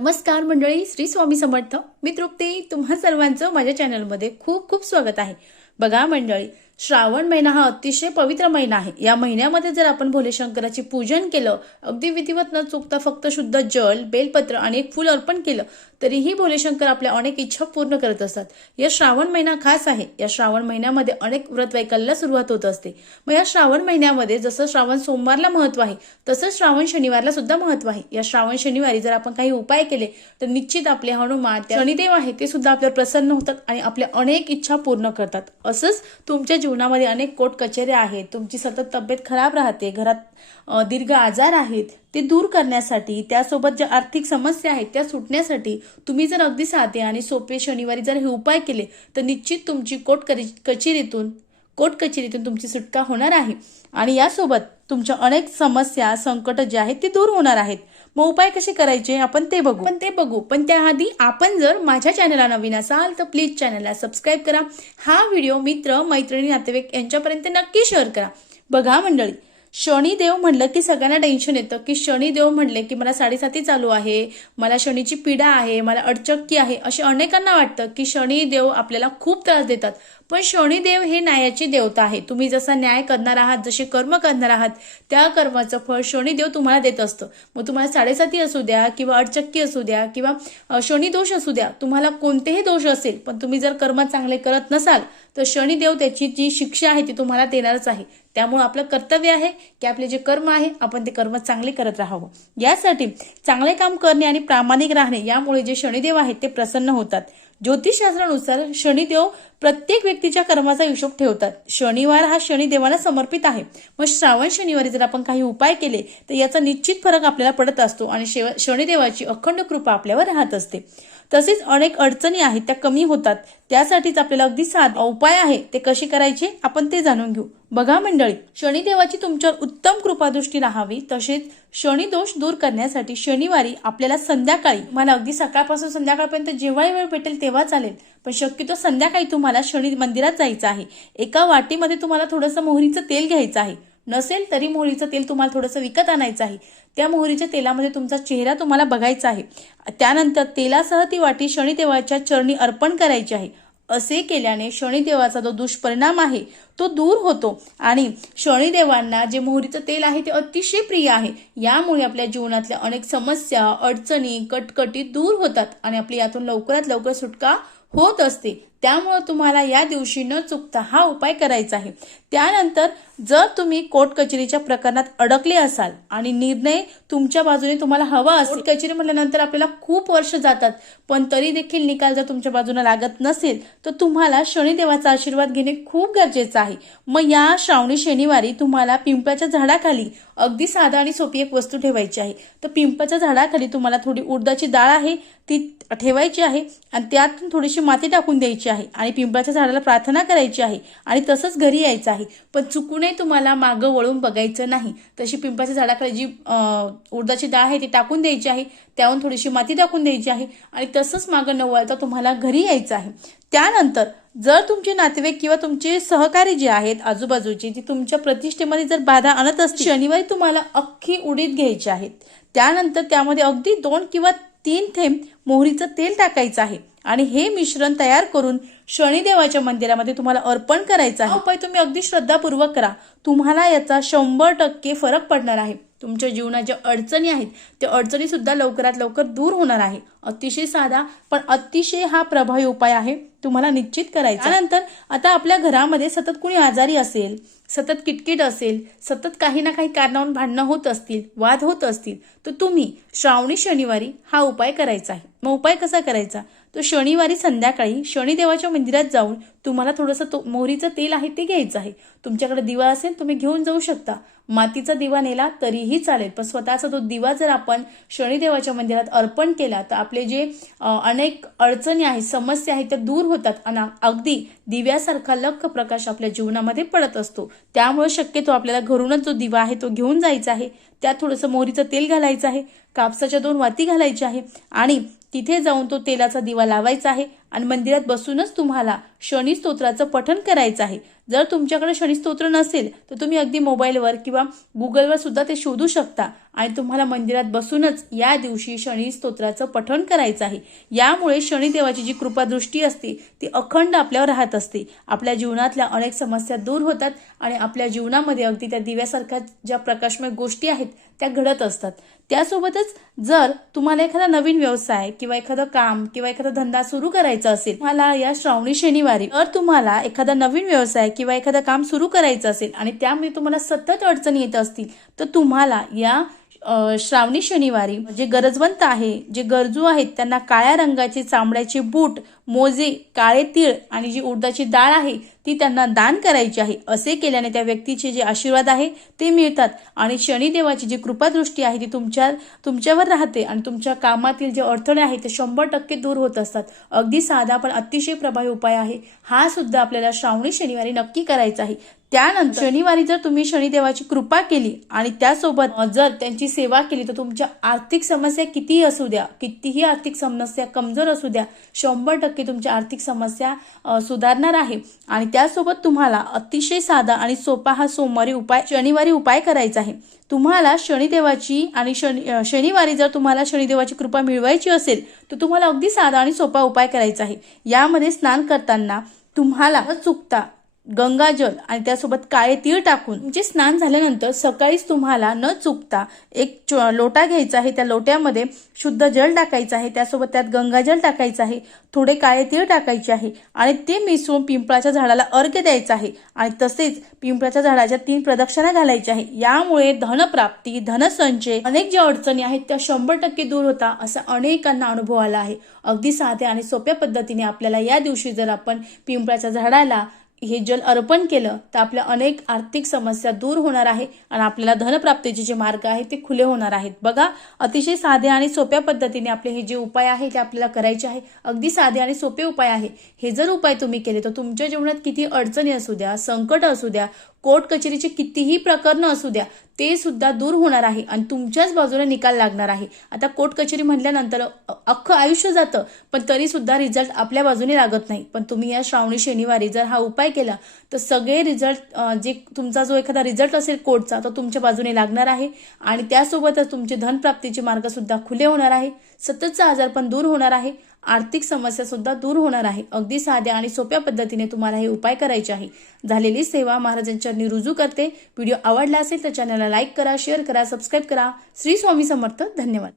नमस्कार मंडळी श्री स्वामी समर्थ. मी तृप्ती. तुम्हा सर्वांचं माझ्या चॅनलमध्ये खूप खूप स्वागत आहे. बघा मंडळी श्रावण महिना हा अतिशय पवित्र महिना आहे. या महिन्यामध्ये जर आपण भोले शंकराचे पूजन केलं अगदी विधिवत न चुकता फक्त शुद्ध जल बेलपत्र आणि एक फूल अर्पण केलं तरीही भोलेशंकर आपल्या अनेक इच्छा पूर्ण करत असतात. या श्रावण महिना खास आहे. या श्रावण महिन्यामध्ये अनेक व्रत वैकल्यला सुरुवात होत असते. मग या श्रावण महिन्यामध्ये जसं श्रावण सोमवारला महत्त्व आहे तसंच श्रावण शनिवारला सुद्धा महत्त्व आहे. या श्रावण शनिवारी जर आपण काही उपाय केले तर निश्चित आपले हनुमान शनिदेव आहे ते सुद्धा आपल्याला प्रसन्न होतात आणि आपल्या अनेक इच्छा पूर्ण करतात. असंच तुमच्या जीवनामध्ये अनेक कोट कचेऱ्या आहेत. तुमची सतत तब्येत खराब राहते. घरात दीर्घ आजार आहेत. ते दूर करण्यासाठी त्यासोबत ज्या आर्थिक समस्या आहेत त्या सुटण्यासाठी तुम्ही जर अगदी साधे आणि सोपे शनिवारी जर हे उपाय केले तर निश्चित तुमची कोट कचेरीतून कोर्ट कचेरीतून तुमची सुटका होणार आहे. आणि यासोबत तुमच्या अनेक समस्या संकट जे आहेत ते दूर होणार आहेत. मग उपाय कसे करायचे? आपण ते बघू. पण ते बघू. पण त्याआधी आपण जर माझ्या चॅनलला नवीन असाल तर प्लीज चॅनलला सबस्क्राईब करा. हा व्हिडिओ मित्र मैत्रिणी नातेवाईक यांच्यापर्यंत नक्की शेअर करा. बघा मंडळी शनिदेव म्हणलं की सगळ्यांना टेन्शन येतं. की शनिदेव म्हणले की मला साडेसाती चालू आहे मला शनीची पीडा आहे मला अडचक्की आहे असे अनेकांना वाटतं की शनिदेव आपल्याला खूप त्रास देतात. पण शनिदेव हे न्यायाची देवता आहे. तुम्ही जसा न्याय करणार आहात जसे कर्म करणार आहात त्या कर्माचं फळ शनिदेव तुम्हाला देत असतं. मग तुम्हाला साडेसाती असू द्या किंवा अडचक्की असू द्या किंवा शनी शनिदोष असू द्या तुम्हाला कोणतेही दोष असेल पण तुम्ही जर कर्म चांगले करत नसाल तर शनिदेव त्याची जी शिक्षा आहे ती तुम्हाला देणारच आहे. त्यामुळे आपलं कर्तव्य आहे की आपले जे कर्म आहे आपण ते कर्म चांगले करत राहावं. यासाठी चांगले काम करणे आणि प्रामाणिक राहणे यामुळे जे शनिदेव आहेत ते प्रसन्न होतात. ज्योतिषशास्त्रानुसार शनिदेव प्रत्येक व्यक्तीच्या कर्माचा हिशोब ठेवतात. शनिवार हा शनिदेवाला समर्पित आहे. मग श्रावण शनिवारी जर आपण काही उपाय केले तर याचा निश्चित फरक आपल्याला पडत असतो आणि शनिदेवाची अखंड कृपा आपल्यावर राहत असते. तसेच अनेक अडचणी आहेत त्या कमी होतात. त्यासाठीच आपल्याला अगदी साधा उपाय आहे ते कसे करायचे आपण ते जाणून घेऊ. बघा मंडळी शनिदेवाची तुमच्यावर उत्तम कृपादृष्टी राहावी तसेच शनिदोष दूर करण्यासाठी शनिवारी आपल्याला संध्याकाळी मला अगदी सकाळपासून संध्याकाळपर्यंत जेव्हाही वेळ भेटेल तेव्हा चालेल पण शक्यतो संध्याकाळी तुम्हाला शनी मंदिरात जायचं आहे. एका वाटीमध्ये तुम्हाला थोडंसं मोहरीचं तेल घ्यायचं आहे. नसेल तरी मोहरीचं तेल तुम्हाला थोडंसं विकत आणायचं आहे. त्या मोहरीच्या तेलामध्ये तुमचा चेहरा तुम्हाला बघायचा आहे. त्यानंतर तेलासह ती वाटी शनिदेवाच्या चरणी अर्पण करायची आहे. असे केल्याने शनिदेवाचा जो दुष्परिणाम आहे तो दूर होतो आणि शनिदेवांना जे मोहरीचं तेल आहे ते अतिशय प्रिय आहे. यामुळे आपल्या जीवनातल्या अनेक समस्या अडचणी कटकटी दूर होतात आणि आपली यातून लवकरात लवकर सुटका होत असते. त्यामुळं तुम्हाला या दिवशी न चुकता हा उपाय करायचा आहे. त्यानंतर जर तुम्ही कोर्ट कचेरीच्या प्रकरणात अडकले असाल आणि निर्णय तुमच्या बाजूने तुम्हाला हवा असेल कचेरी म्हटल्यानंतर आपल्याला खूप वर्ष जातात पण तरी देखील निकाल जर तुमच्या बाजूने लागत नसेल तर तुम्हाला शनिदेवाचा आशीर्वाद घेणे खूप गरजेचं आहे. मग या श्रावणी शनिवारी तुम्हाला पिंपळाच्या झाडाखाली अगदी साधा आणि सोपी एक वस्तू ठेवायची आहे. तर पिंपळाच्या झाडाखाली तुम्हाला थोडी उडदाची डाळ आहे ती ठेवायची आहे आणि त्यातून थोडीशी माती टाकून द्यायची आहे आणि पिंपळाच्या झाडाला प्रार्थना करायची आहे आणि तसंच घरी यायचं आहे. पण चुकूनही तुम्हाला मागं वळून बघायचं नाही. तशी पिंपळाच्या झाडाकडे जी उडदाची डाळ आहे ती टाकून द्यायची आहे. त्याहून थोडीशी माती टाकून द्यायची आहे आणि तसंच मागं न वळता तुम्हाला घरी यायचं आहे. त्यानंतर जर तुमचे नातेवाईक किंवा तुमचे सहकारी जे आहेत आजूबाजूचे ती तुमच्या प्रतिष्ठेमध्ये जर बाधा आणत असतील शनिवारी तुम्हाला अख्खी उडीद घ्यायची आहेत. त्यानंतर त्यामध्ये अगदी दोन किंवा तीन थेंब मोहरीचं तेल टाकायचं आहे. आणि हे मिश्रण तयार करून शनिदेवाच्या मंदिरामध्ये तुम्हाला अर्पण करायचं आहे. उपाय तुम्ही अगदी श्रद्धापूर्वक करा. तुम्हाला याचा शंभर टक्के फरक पडणार आहे. तुमच्या जीवनात ज्या अडचणी आहेत त्या अडचणी सुद्धा लवकरात लवकर दूर होणार आहे. अतिशय साधा पण अतिशय हा प्रभावी उपाय आहे. तुम्हाला निश्चित करायचा त्यानंतर आता आपल्या घरामध्ये सतत कुणी आजारी असेल सतत किटकिट असेल सतत काही ना काही कारणावरून भांडणं होत असतील वाद होत असतील तर तुम्ही श्रावणी शनिवारी हा उपाय करायचा आहे. मग उपाय कसा करायचा? तो शनिवारी संध्याकाळी शनिदेवाच्या मंदिरात जाऊन तुम्हाला थोडंसं तो मोहरीचं तेल आहे ते घ्यायचं आहे. तुमच्याकडे दिवा असेल तुम्ही घेऊन जाऊ शकता. मातीचा दिवा नेला तरीही चालेल. पण स्वतःचा तो दिवा जर आपण शनिदेवाच्या मंदिरात अर्पण केला तर आपले जे अनेक अडचणी आहेत समस्या आहेत त्या दूर होतात आणि अगदी दिव्यासारखा लख प्रकाश आपल्या जीवनामध्ये पडत असतो. त्यामुळे शक्यतो आपल्याला घरूनच जो दिवा आहे तो घेऊन जायचा आहे. त्यात थोडंसं मोहरीचं तेल घालायचं आहे. कापसाच्या दोन वाती घालायच्या आहे. आणि तिथे जाऊन तो तेलाचा दिवा लावायचा आहे. आणि मंदिरात बसूनच तुम्हाला शनी स्तोत्राचं पठण करायचं आहे. जर तुमच्याकडे शनी स्तोत्र नसेल तर तुम्ही अगदी मोबाईलवर किंवा गुगलवर सुद्धा ते शोधू शकता. आणि तुम्हाला मंदिरात बसूनच या दिवशी शनी स्तोत्राचं पठण करायचं आहे. यामुळे शनिदेवाची जी कृपादृष्टी असते ती अखंड आपल्यावर राहत असते. आपल्या जीवनातल्या अनेक समस्या दूर होतात आणि आपल्या जीवनामध्ये अगदी त्या दिव्यासारख्या ज्या प्रकाशमय गोष्टी आहेत त्या घडत असतात. त्यासोबतच जर तुम्हाला एखादा नवीन व्यवसाय किंवा एखादं काम किंवा एखादा धंदा सुरू करायचा असेल तुम्हाला या श्रावणी शनिवारी तर तुम्हाला एखादा नवीन व्यवसाय किंवा एखादं काम सुरू करायचं असेल आणि त्यामुळे तुम्हाला सतत अडचणी येत असतील तर तुम्हाला या श्रावणी शनिवारी जे गरजवंत आहे जे गरजू आहेत त्यांना काळ्या रंगाचे चामड्याचे बूट मोजे काळे तीळ आणि जी उडदाची डाळ आहे ती त्यांना दान करायची आहे. असे केल्याने त्या व्यक्तीचे जे आशीर्वाद आहे ते मिळतात. आणि शनिदेवाची जी कृपादृष्टी आहे ती तुमच्या तुमच्यावर राहते आणि तुमच्या कामातील जे अडथळे आहेत ते शंभर टक्के दूर होत असतात. अगदी साधा पण अतिशय प्रभावी उपाय आहे. हा सुद्धा आपल्याला श्रावणी शनिवारी नक्की करायचा आहे. त्यानंतर शनिवारी जर तुम्ही शनिदेवाची कृपा केली आणि त्यासोबत जर त्यांची सेवा केली तर तुमच्या आर्थिक समस्या कितीही असू द्या कितीही आर्थिक समस्या कमजोर असू द्या शंभर टक्के तुमच्या आर्थिक समस्या सुधारणार आहे. आणि त्यासोबत तुम्हाला अतिशय साधा आणि सोपा हा सोमवारी उपाय शनिवारी उपाय करायचा आहे. तुम्हाला शनिदेवाची आणि शनि शनिवारी जर तुम्हाला शनिदेवाची कृपा मिळवायची असेल तर तुम्हाला अगदी साधा आणि सोपा उपाय करायचा आहे. यामध्ये स्नान करताना तुम्हाला चुकता गंगाजल आणि त्यासोबत काळे तीळ टाकून म्हणजे स्नान झाल्यानंतर सकाळीच तुम्हाला न चुकता एक चो- लोटा घ्यायचा आहे त्या लोट्यामध्ये शुद्ध जल टाकायचं आहे त्यासोबत त्यात गंगाजल टाकायचं आहे थोडे काळे तीळ टाकायचे आहे आणि ते मिसळून पिंपळाच्या झाडाला अर्घ्य द्यायचं आहे आणि तसेच पिंपळाच्या झाडाच्या तीन प्रदक्षिणा घालायच्या आहे. यामुळे धनप्राप्ती धनसंचय अनेक ज्या अडचणी आहेत त्या शंभर टक्के दूर होता असा अनेकांना अनुभव आला आहे. अगदी साध्या आणि सोप्या पद्धतीने आपल्याला या दिवशी जर आपण पिंपळाच्या झाडाला हे जल अर्पण केलं तर आपल्या अनेक आर्थिक समस्या दूर होणार आहे आणि आपल्याला धनप्राप्तीचे जे मार्ग आहेत ते खुले होणार आहेत. बघा अतिशय साधे आणि सोप्या पद्धतीने आपले हे जे उपाय आहे ते आपल्याला करायचे आहे. अगदी साधे आणि सोपे उपाय आहे. हे जर उपाय तुम्ही केले तर तुमच्या जीवनात किती अडचणी असू द्या संकट असू द्या कोर्ट कचेरीचे कितीही प्रकरणं असू द्या ते सुद्धा दूर होणार आहे आणि तुमच्याच बाजूने निकाल लागणार आहे. आता कोर्ट कचेरी म्हटल्यानंतर अख्खं आयुष्य जातं पण तरी सुद्धा रिझल्ट आपल्या बाजूने लागत नाही. पण तुम्ही या श्रावणी शनिवारी जर हा उपाय केला तर सगळे रिझल्ट जे तुमचा जो एखादा रिझल्ट असेल कोर्टचा तो तुमच्या बाजूने लागणार आहे आणि त्यासोबतच तुमचे धनप्राप्तीचे मार्ग सुद्धा खुले होणार आहे. सततचा आजार पण दूर होणार आहे. आर्थिक समस्या सुद्धा दूर होणार आहे. अगदी साध्या आणि सोप्या पद्धतीने तुम्हाला हे उपाय करायचे आहे. झालेली सेवा महाराजांच्या रुजू करते. व्हिडिओ आवडला असेल तर चॅनलला लाईक करा शेअर करा सबस्क्राईब करा. श्री स्वामी समर्थ. धन्यवाद.